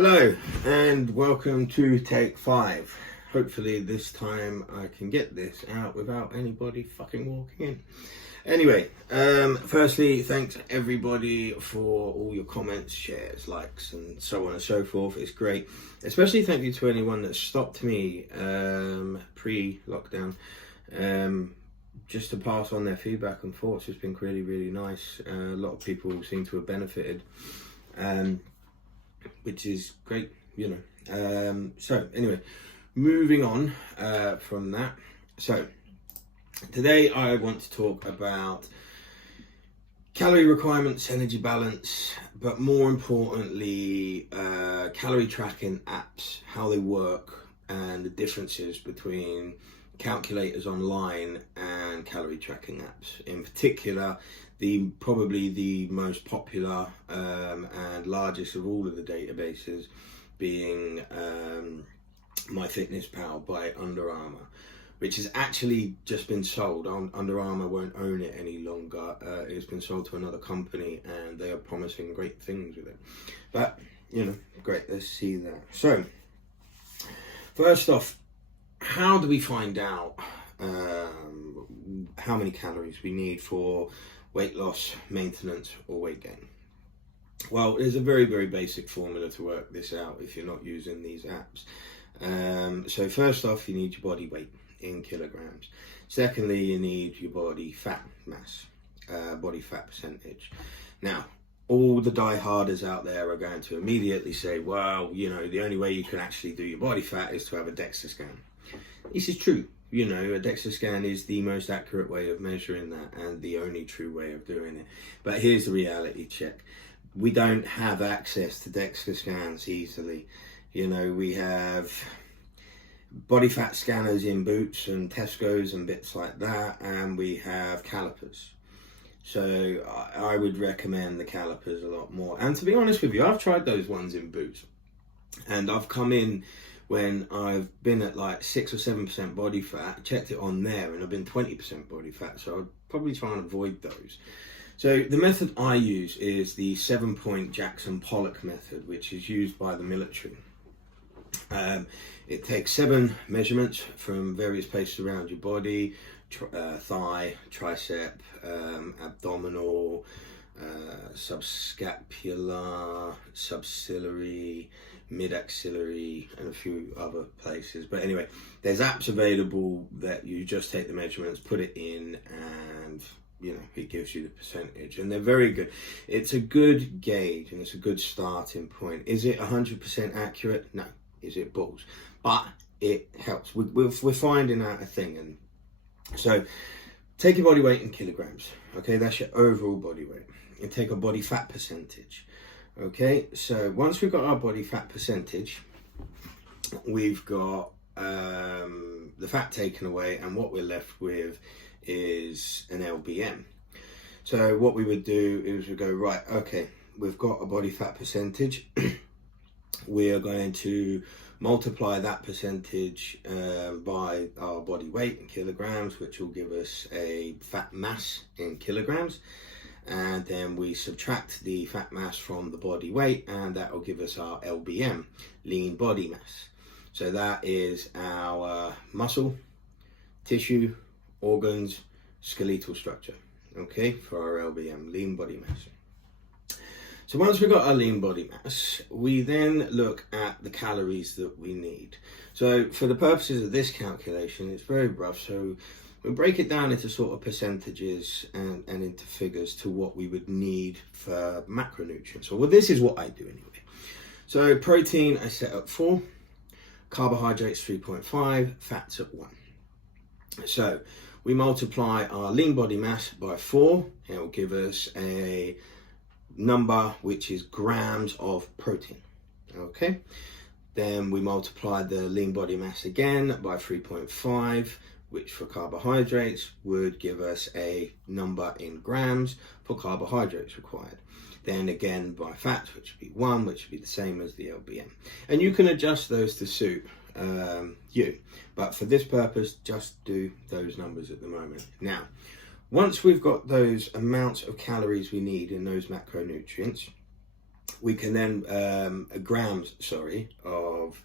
Hello and welcome to take 5. Hopefully this time I can get this out without anybody fucking walking in. Anyway, firstly, thanks everybody for all your comments, shares, likes and so on and so forth. It's great. Especially thank you to anyone that stopped me pre-lockdown just to pass on their feedback and thoughts. It's been really, really nice. A lot of people seem to have benefited. Which is great, you know. So anyway, moving on from that. So today I want to talk about calorie requirements, energy balance, but more importantly, calorie tracking apps, how they work and the differences between calculators online and calorie tracking apps. In particular, probably the most popular and largest of all of the databases being MyFitnessPal by Under Armour, which has actually just been sold. Under Armour won't own it any longer. It's been sold to another company and they are promising great things with it. But, you know, great, let's see that. So, first off, how do we find out how many calories we need for weight loss, maintenance or weight gain? Well, there's a very, very basic formula to work this out if you're not using these apps. So first off, you need your body weight in kilograms. Secondly, you need your body fat mass, body fat percentage. Now, all the die-harders out there are going to immediately say, well, you know, the only way you can actually do your body fat is to have a DEXA scan. This is true. You know, a DEXA scan is the most accurate way of measuring that and the only true way of doing it. But here's the reality check. We don't have access to DEXA scans easily. You know, we have body fat scanners in Boots and Tesco's and bits like that, and we have calipers. So I would recommend the calipers a lot more. And to be honest with you, I've tried those ones in Boots and I've come in when I've been at like 6 or 7% body fat, checked it on there and I've been 20% body fat, so I'd probably try and avoid those. So the method I use is the 7-point Jackson-Pollock method, which is used by the military. It takes 7 measurements from various places around your body, thigh, tricep, abdominal, subscapular, subciliary, mid-axillary and a few other places. But anyway, there's apps available that you just take the measurements, put it in, and you know, it gives you the percentage, and they're very good. It's a good gauge and it's a good starting point. Is it 100% accurate? No. Is it balls? But it helps. We're finding out a thing. And so take your body weight in kilograms. Okay, that's your overall body weight. And take a body fat percentage. Okay, so once we've got our body fat percentage, we've got the fat taken away, and what we're left with is an LBM. So what we would do is we go, right, okay, we've got a body fat percentage. We are going to multiply that percentage by our body weight in kilograms, which will give us a fat mass in kilograms. And then we subtract the fat mass from the body weight, and that will give us our LBM, lean body mass. So that is our muscle, tissue, organs, skeletal structure, okay, for our LBM, lean body mass. So once we've got our lean body mass, we then look at the calories that we need. So for the purposes of this calculation, it's very rough, so we break it down into sort of percentages and into figures to what we would need for macronutrients. So well, this is what I do anyway. So protein I set at 4, carbohydrates 3.5, fats at 1. So we multiply our lean body mass by 4, and it will give us a number which is grams of protein. Okay, then we multiply the lean body mass again by 3.5, which for carbohydrates would give us a number in grams for carbohydrates required. Then again by fat, which would be 1, which would be the same as the LBM. And you can adjust those to suit you. But for this purpose, just do those numbers at the moment. Now, once we've got those amounts of calories we need in those macronutrients, we can then, grams, sorry, of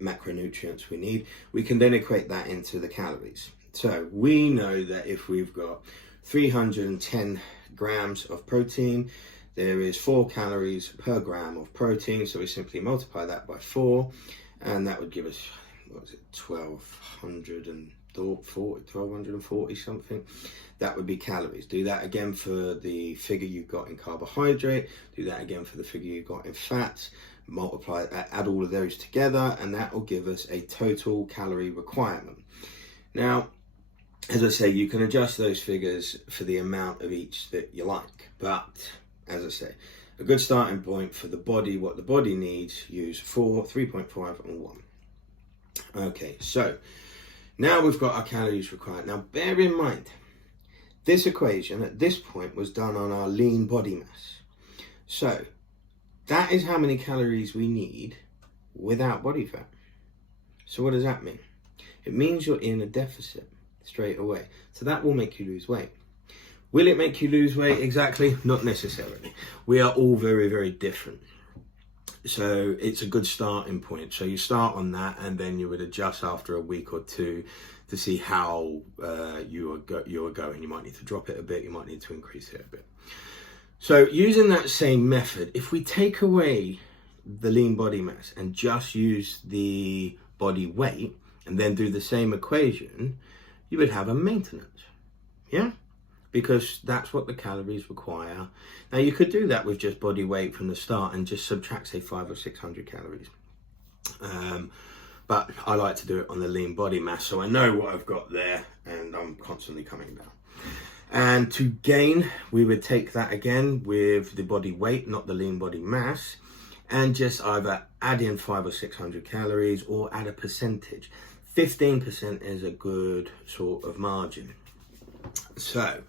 macronutrients we need, we can then equate that into the calories. So we know that if we've got 310 grams of protein, there is 4 calories per gram of protein. So we simply multiply that by 4, and that would give us, what was it, 1240 something. That would be calories. Do that again for the figure you got in carbohydrate, do that again for the figure you got in fats, multiply, add all of those together, and that will give us a total calorie requirement. Now, as I say, you can adjust those figures for the amount of each that you like, but as I say, a good starting point for the body, what the body needs, use 4, 3.5 and 1. Okay, so now we've got our calories required. Now bear in mind, this equation at this point was done on our lean body mass. So that is how many calories we need without body fat. So what does that mean? It means you're in a deficit straight away. So that will make you lose weight. Will it make you lose weight exactly? Not necessarily. We are all very, very different. So it's a good starting point. So you start on that, and then you would adjust after a week or two to see how you are going. You might need to drop it a bit. You might need to increase it a bit. So using that same method, if we take away the lean body mass and just use the body weight and then do the same equation, you would have a maintenance. Yeah? Because that's what the calories require. Now you could do that with just body weight from the start and just subtract, say, 500 or 600 calories. But I like to do it on the lean body mass, so I know what I've got there, and I'm constantly coming down. And to gain, we would take that again with the body weight, not the lean body mass, and just either add in 500 or 600 calories or add a percentage. 15% is a good sort of margin. So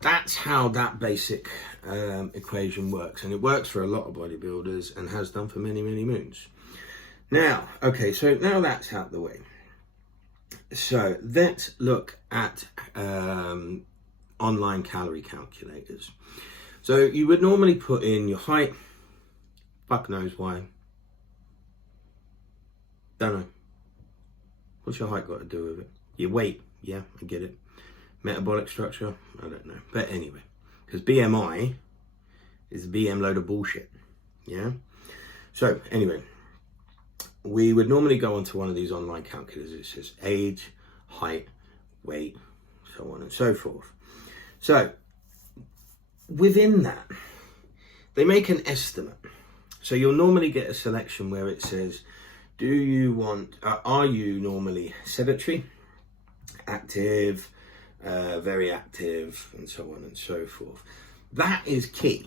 that's how that basic equation works, and it works for a lot of bodybuilders and has done for many, many moons. Now, okay, so now that's out the way. So let's look at online calorie calculators. So you would normally put in your height, fuck knows why, don't know. What's your height got to do with it? Your weight, yeah, I get it. Metabolic structure, I don't know. But anyway, because BMI is a BM load of bullshit, yeah? So anyway, we would normally go onto one of these online calculators. It says age, height, weight, so on and so forth. So within that, they make an estimate. So you'll normally get a selection where it says, do you want, are you normally sedentary, active, very active, and so on and so forth. That is key.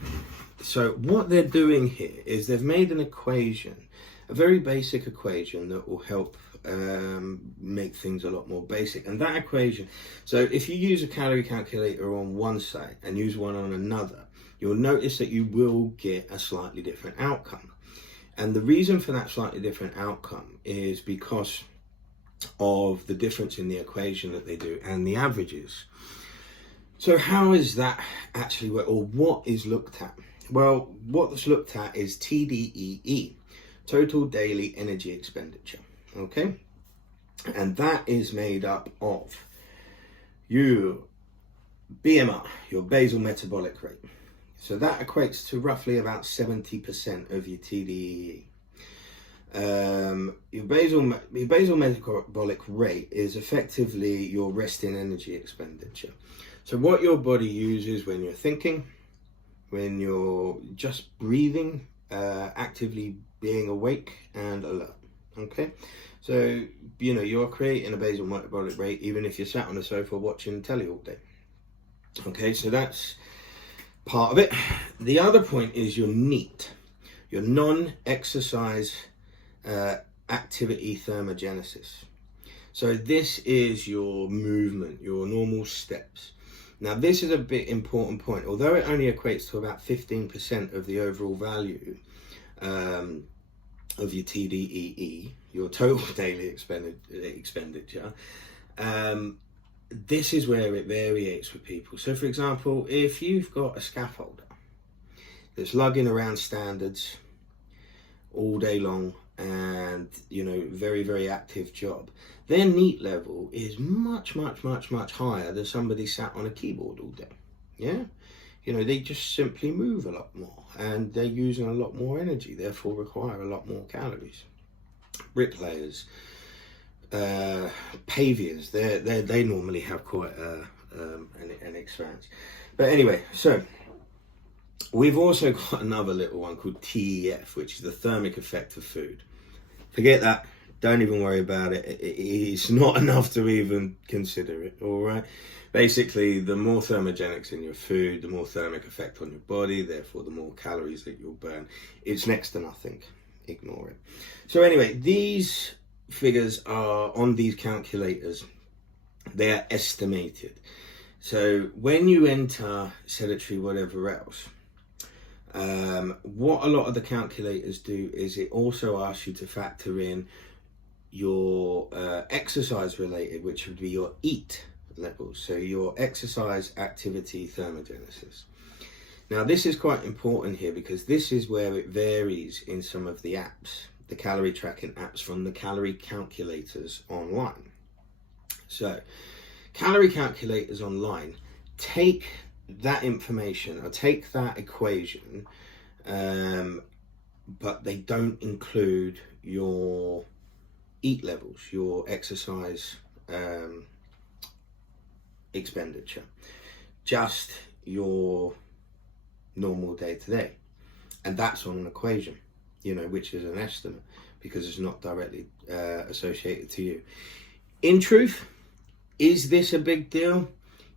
So what they're doing here is they've made an equation, a very basic equation that will help make things a lot more basic. And that equation, so if you use a calorie calculator on one side and use one on another, you'll notice that you will get a slightly different outcome. And the reason for that slightly different outcome is because of the difference in the equation that they do and the averages. So how is that actually, or what is looked at? Well, what's looked at is TDEE, total daily energy expenditure, okay? And that is made up of your BMI, your basal metabolic rate. So that equates to roughly about 70% of your TDEE. Your basal metabolic rate is effectively your resting energy expenditure. So what your body uses when you're thinking, when you're just breathing, actively being awake and alert, okay? So, you know, you're creating a basal metabolic rate even if you're sat on the sofa watching telly all day. Okay, so that's part of it. The other point is your NEAT, your non-exercise activity thermogenesis. So this is your movement, your normal steps. Now this is a bit important point. Although it only equates to about 15% of the overall value of your TDEE, your total daily expenditure, this is where it varies with people. So for example, if you've got a scaffolder, that's lugging around standards all day long and, you know, very, very active job, their NEAT level is much, much, much, much higher than somebody sat on a keyboard all day. Yeah? You know, they just simply move a lot more and they're using a lot more energy, therefore require a lot more calories. Bricklayers, pavers, they normally have quite an expanse. But anyway, so we've also got another little one called TEF, which is the thermic effect of food. Forget that. Don't even worry about it. It's not enough to even consider it, all right? Basically, the more thermogenics in your food, the more thermic effect on your body, therefore the more calories that you'll burn. It's next to nothing. Ignore it. So anyway, these figures are on these calculators. They are estimated. So when you enter sedentary whatever else, what a lot of the calculators do is it also asks you to factor in your exercise related, which would be your EAT levels, so your exercise activity thermogenesis. Now this is quite important here because this is where it varies in some of the apps, the calorie tracking apps from the calorie calculators online. So calorie calculators online take that information or take that equation, but they don't include your EAT levels, your exercise expenditure, just your normal day-to-day, and that's on an equation, you know, which is an estimate because it's not directly associated to you. In truth, is this a big deal?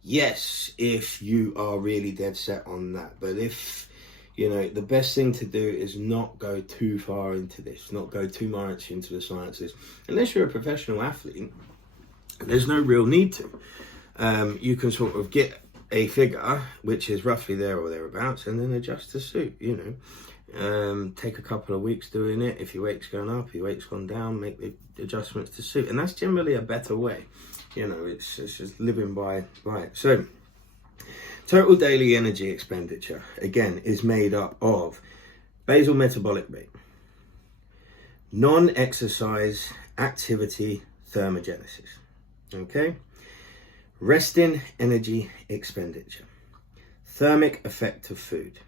Yes, if you are really dead set on that. But if, you know, the best thing to do is not go too far into this, not go too much into the sciences. Unless you're a professional athlete, there's no real need to. You can sort of get a figure which is roughly there or thereabouts and then adjust to suit, you know. Take a couple of weeks doing it. If your weight's gone up, your weight's gone down, make the adjustments to suit. And that's generally a better way. You know, it's just living by it. So, total daily energy expenditure, again, is made up of basal metabolic rate, non-exercise activity thermogenesis, okay? Resting energy expenditure, thermic effect of food,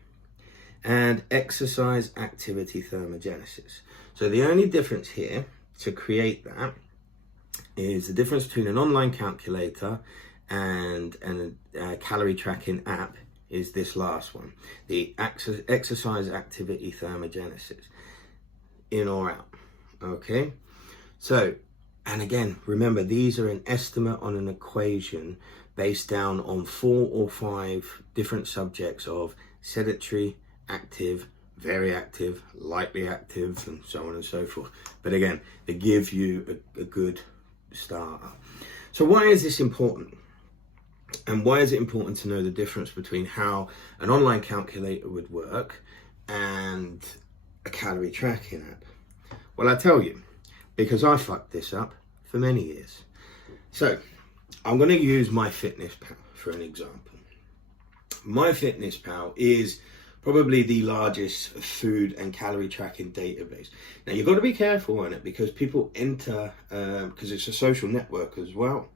and exercise activity thermogenesis. So the only difference here to create that is the difference between an online calculator and a calorie tracking app is this last one, the exercise activity thermogenesis, in or out, okay? So, and again, remember, these are an estimate on an equation based down on 4 or 5 different subjects of sedentary, active, very active, lightly active, and so on and so forth. But again, they give you a good starter. So why is this important? And why is it important to know the difference between how an online calculator would work and a calorie tracking app? Well, I tell you, because I fucked this up for many years. So I'm going to use MyFitnessPal for an example. MyFitnessPal is probably the largest food and calorie tracking database. Now you've got to be careful on it because people enter, because it's a social network as well.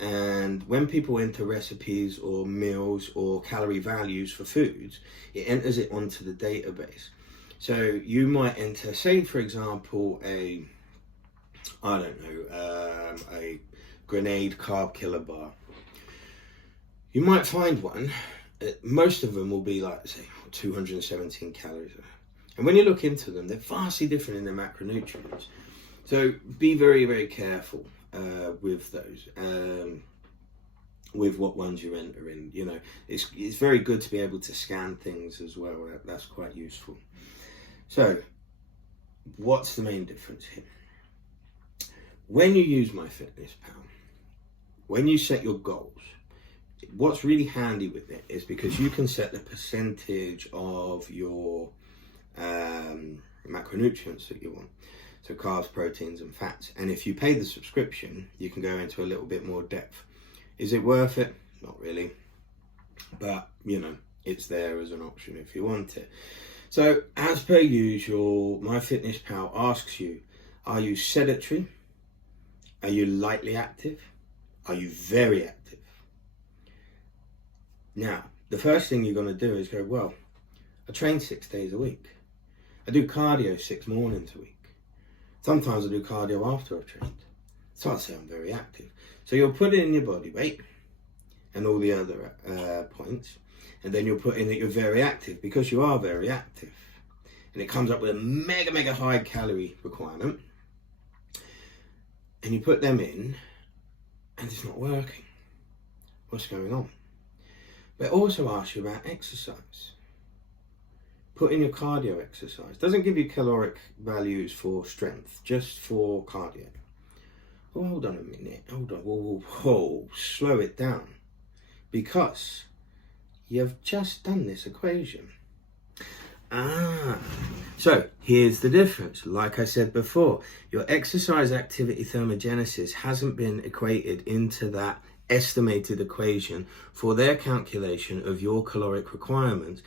And when people enter recipes or meals or calorie values for foods, it enters it onto the database. So you might enter, say for example, a grenade carb killer bar. You might find one, most of them will be like, say, 217 calories. And when you look into them, they're vastly different in their macronutrients. So be very, very careful with those, with what ones you enter in. You know, it's very good to be able to scan things as well. That's quite useful. So what's the main difference here? When you use MyFitnessPal, when you set your goals, what's really handy with it is because you can set the percentage of your macronutrients that you want. So carbs, proteins and fats. And if you pay the subscription, you can go into a little bit more depth. Is it worth it? Not really. But, you know, it's there as an option if you want it. So as per usual, MyFitnessPal asks you, are you sedentary? Are you lightly active? Are you very active? Now, the first thing you're going to do is go, well, I train 6 days a week. I do cardio 6 mornings a week. Sometimes I do cardio after I've trained. So I'd say I'm very active. So you'll put in your body weight and all the other points, and then you'll put in that you're very active because you are very active. And it comes up with a mega high calorie requirement. And you put them in, and it's not working. What's going on? But it also asks you about exercise. Put in your cardio exercise. Doesn't give you caloric values for strength, just for cardio. Oh, hold on a minute. Hold on. Whoa. Slow it down. Because you've just done this equation. So here's the difference. Like I said before, your exercise activity thermogenesis hasn't been equated into that estimated equation for their calculation of your caloric requirements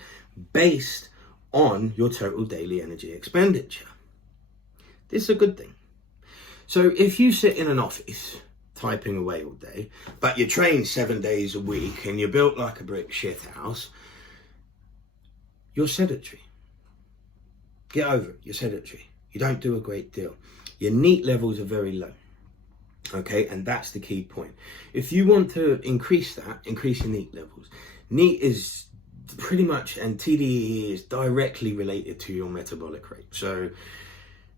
based on your total daily energy expenditure. This is a good thing. So if you sit in an office typing away all day, but you train 7 days a week and you're built like a brick shit house, you're sedentary. Get over it, you're sedentary. You don't do a great deal. Your NEAT levels are very low. Okay, and that's the key point. If you want to increase that, increase your NEAT levels. NEAT is pretty much, and TDEE is directly related to your metabolic rate. So,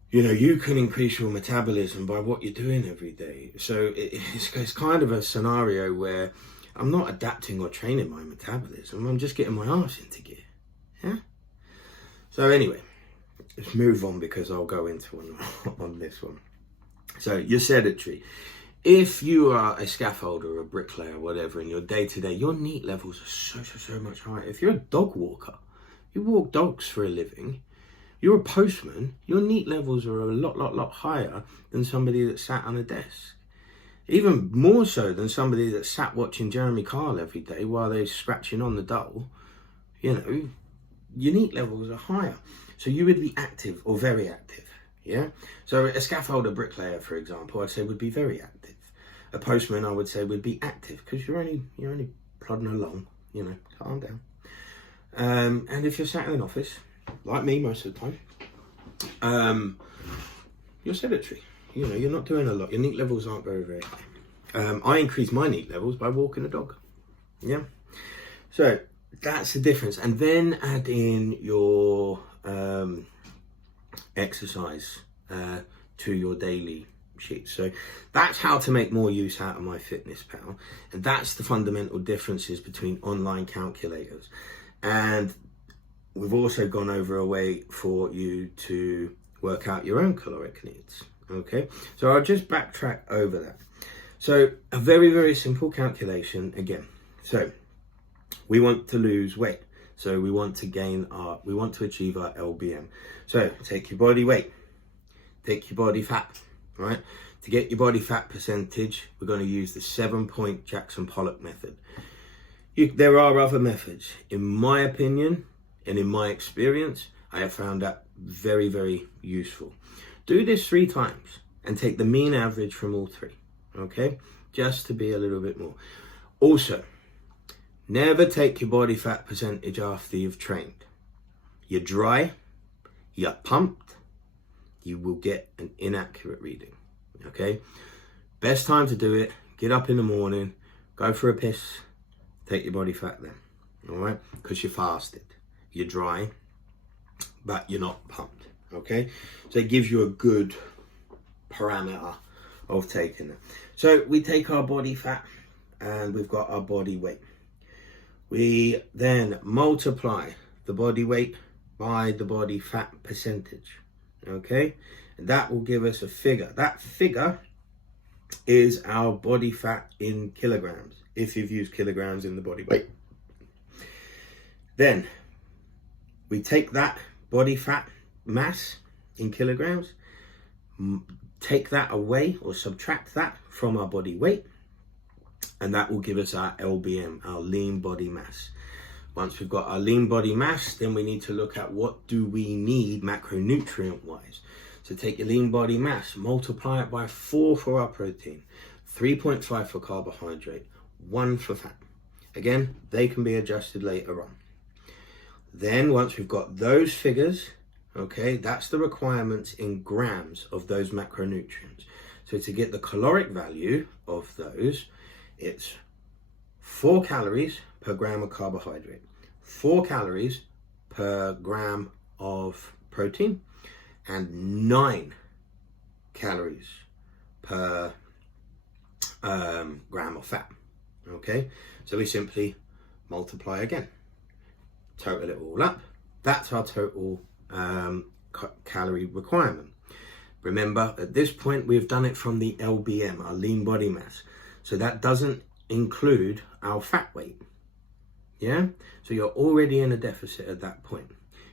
you know, you can increase your metabolism by what you're doing every day. So it's kind of a scenario where I'm not adapting or training my metabolism. I'm just getting my arse into gear. Yeah. So anyway, let's move on because I'll go into on this one. So you're sedentary. If you are a scaffolder or a bricklayer or whatever in your day-to-day, your NEAT levels are so much higher. If you're a dog walker, you walk dogs for a living, you're a postman, your NEAT levels are a lot higher than somebody that sat on a desk. Even more so than somebody that sat watching Jeremy Kyle every day while they're scratching on the dole. You know, your NEAT levels are higher. So you would be active or very active. Yeah. So a scaffolder bricklayer, for example, I'd say would be very active. A postman, I would say, would be active because you're only plodding along. You know, calm down. And if you're sat in an office, like me most of the time, you're sedentary. You know, you're not doing a lot. Your NEAT levels aren't very high. I increase my NEAT levels by walking a dog. Yeah. So that's the difference. And then add in your exercise to your daily sheet. So that's how to make more use out of MyFitnessPal, and that's the fundamental differences between online calculators. And we've also gone over a way for you to work out your own caloric needs. Okay, so I'll just backtrack over that. So a very simple calculation again. So we want to lose weight. So we want to achieve our LBM. So take your body weight, take your body fat, right? To get your body fat percentage, we're going to use the 7-point Jackson-Pollock method. There are other methods. In my opinion, and in my experience, I have found that very useful. Do this 3 times and take the mean average from all 3, okay? Just to be a little bit more. Also, never take your body fat percentage after you've trained. You're dry, you're pumped, you will get an inaccurate reading, okay? Best time to do it, get up in the morning, go for a piss, take your body fat then, all right? Because you're fasted, you're dry, but you're not pumped, okay? So it gives you a good parameter of taking it. So we take our body fat and we've got our body weight. We then multiply the body weight by the body fat percentage, okay? And that will give us a figure. That figure is our body fat in kilograms, if you've used kilograms in the body weight. Then we take that body fat mass in kilograms, take that away or subtract that from our body weight, and that will give us our LBM, our lean body mass. Once we've got our lean body mass, then we need to look at what do we need macronutrient wise. So take your lean body mass, multiply it by 4 for our protein, 3.5 for carbohydrate, 1 for fat. Again, they can be adjusted later on. Then once we've got those figures, okay, that's the requirements in grams of those macronutrients. So to get the caloric value of those, it's 4 calories per gram of carbohydrate, 4 calories per gram of protein, and 9 calories per gram of fat. Okay, so we simply multiply again, total it all up. That's our total calorie requirement. Remember, at this point, we've done it from the LBM, our lean body mass. So that doesn't include our fat weight. Yeah? So you're already in a deficit at that point.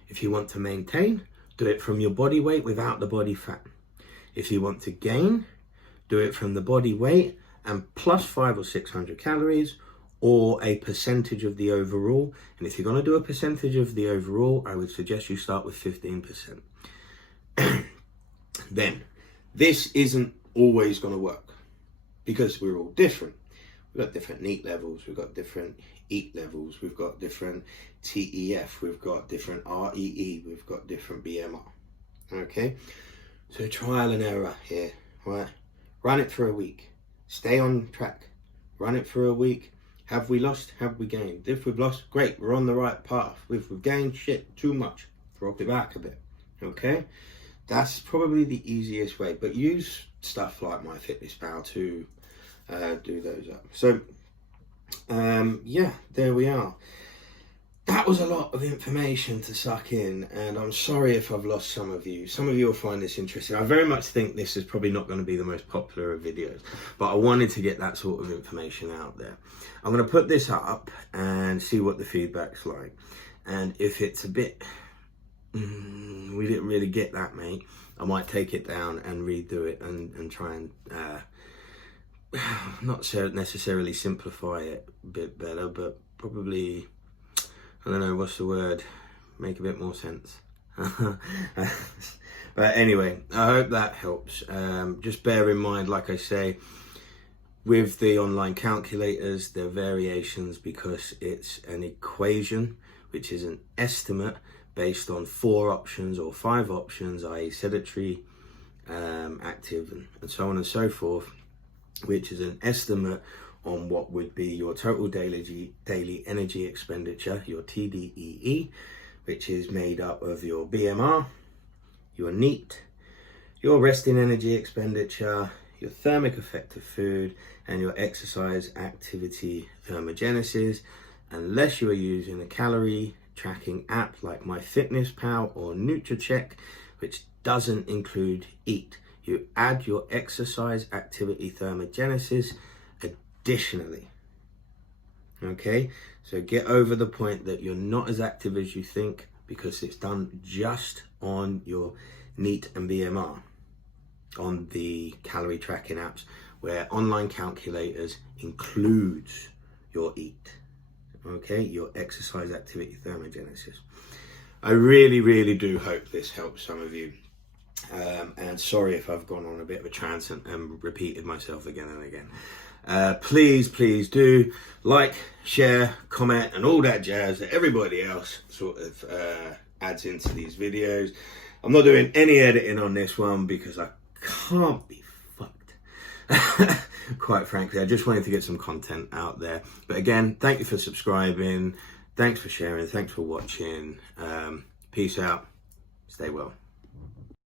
If you want to maintain, do it from your body weight without the body fat. If you want to gain, do it from the body weight and plus 500 or 600 calories, or a percentage of the overall. And if you're going to do a percentage of the overall, I would suggest you start with 15%. Then, this isn't always going to work because we're all different. We've got different NEAT levels, we've got different EAT levels, we've got different TEF, we've got different REE, we've got different BMR. Okay, so trial and error here, right? Run it for a week, stay on track, run it for a week. Have we lost? Have we gained? If we've lost, great, we're on the right path. If we've gained, shit, too much, drop it back a bit. Okay, that's probably the easiest way, but use stuff like MyFitnessPal to do those up. So yeah, there we are. That was a lot of information to suck in, and I'm sorry if I've lost some of you. Some of you will find this interesting. I very much think this is probably not going to be the most popular of videos, but I wanted to get that sort of information out there. I'm going to put this up and see what the feedback's like. And if it's a bit, we didn't really get that, mate, I might take it down and redo it and try and not necessarily simplify it a bit better, but probably, I don't know, what's the word, make a bit more sense. But anyway, I hope that helps. Just bear in mind, like I say, with the online calculators, there are variations because it's an equation, which is an estimate based on 4 options or 5 options, i.e. sedentary, active, and so on and so forth, which is an estimate on what would be your total daily energy expenditure, your TDEE, which is made up of your BMR, your NEAT, your resting energy expenditure, your thermic effect of food, and your exercise activity thermogenesis, unless you are using a calorie tracking app like MyFitnessPal or NutriCheck, which doesn't include EAT. You add your exercise activity thermogenesis additionally. Okay, so get over the point that you're not as active as you think because it's done just on your NEAT and BMR on the calorie tracking apps, where online calculators includes your EAT, okay, your exercise activity thermogenesis. I really do hope this helps some of you. And sorry if I've gone on a bit of a rant and repeated myself again and again. Please do like, share, comment, and all that jazz that everybody else sort of adds into these videos. I'm not doing any editing on this one because I can't be fucked. Quite frankly, I just wanted to get some content out there. But again, thank you for subscribing. Thanks for sharing. Thanks for watching. Peace out. Stay well.